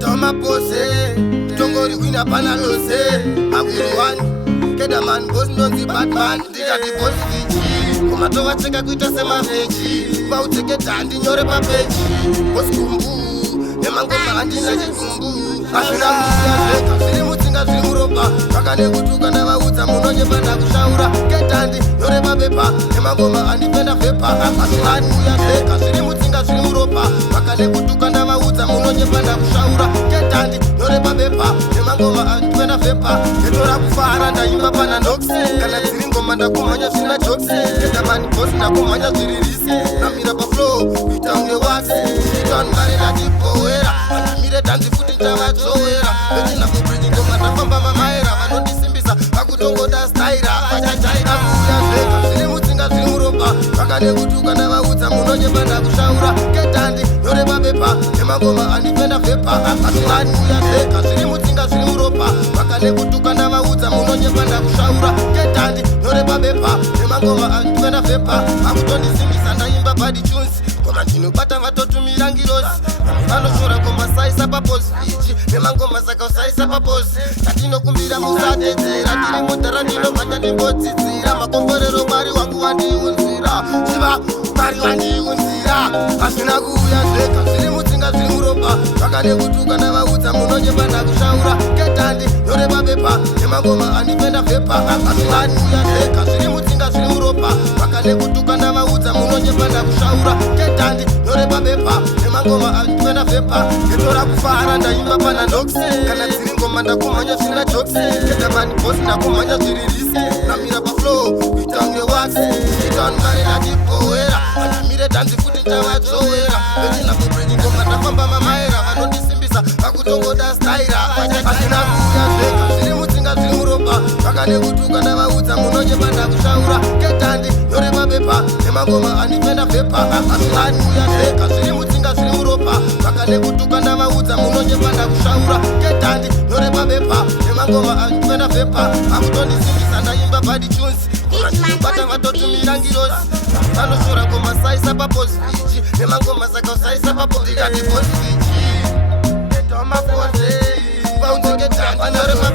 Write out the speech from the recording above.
Toma pose, tongori wina panalose. Aguru one, get a man boss nonzi Batman. Diga di boss viji, kumatowa cheka kuita sema veji. Vauteke tandi nyore pa peji. Boss kumbu, nemangoma andina chikumbu. Ashuna muya zeka, ziri mutinga ziri muropa. Kakane kutuka na vaudza munonye panda kushaura. Ketandi nyore pa pepa, nemangoma andipenda vepa. Ashuna muya zeka, ziri mutinga ziri muropa. Kakane kutuka na vaudza munonye panda kushaura. Ketandi nyore pa pepa, nemangoma andipenda vepa. Ketora kufara ndaimba pana ndoksi. Kana ziri ngoma ndakumanya zina jokes. Ketamani boss ndakumanya ziri risi. Namira pa flow, kuitaunge wasi. Siton mare ndatipoera. Mire danzi futi ndavadzowera. Vechina kubreji ngoma ndafamba mamaera. Vanondisimbisa vakutongoda staira. Vachajaira kuya zveka, zviri mutsinga zviri muropa. Vakane kutuka ndavaudza munonyepa ndakushaura. Ketandi nyore papepa, nemangoma andipenda vepa. Azvinani kuya zveka, zviri mutsinga zviri muropa. Vakane kutuka ndavaudza munonyepa ndakushaura. Ketandi nyore papepa, nemangoma andipenda vepa. Vakutondisimbisa ndaimba body tunes. Koma ndinobata vatotumira ngirosi. Vanoshora ngoma saisa paposi ichi nemangoma saka usaisa paposi. Tatinokumbira musatedzera tiri mudhara ndinobvanya ndimbodzidzira. Makomborero mwari wangu wandiunzira. Chiva mwari wandiunzira. Hazvina kuuya zvega, zviri mutsinga zviri muropa. Vakane kutuka ndavaudza munonyepa ndakushaura. Ketandi nyore papepa, nemangoma andipenda vepa. Hazvina kuuya zvega, zviri mutsinga zviri muropa. Vakane kutuka ndavaudza munonyepa ndakushaura. Ketandi nyore papepa, nemangoma andipenda vepa. Ketora kufara ndaimba pana ndoksi. Kana dziri ngoma ndakumanya zvina jokes. Ketamani boss ndakumanya zviri risi. Namira pa flow, kuitange wasi. Siton mare ndatipoera. Andimire danzi futi ndavadzowera. Vechina kubreji ngoma ndafamba mamaera. Vanondisimbisa vakutongoda staira. Hazvina kuuya zvega, zviri mutsinga zviri muropa. Vakane kutuka ndavaudza munonyepa ndakushaura. Ketandi nyore papepa, nemangoma andipenda vepa. Hazvina kuuya zvega, zviri mutsinga zviri muropa. Vakane kutuka ndavaudza munonyepa ndakushaura. Ketandi nyore papepa, nemangoma andipenda vepa. Vakutondisimbisa ndaimba body tunes. Kona ndinobata vatotumira ngirosi. Vanoshora ngoma saisa paposi ichi nemangoma saka usaisa paposi. Ndikati bosi ichi, toma pose. Vaunzike tandi nyore papepa.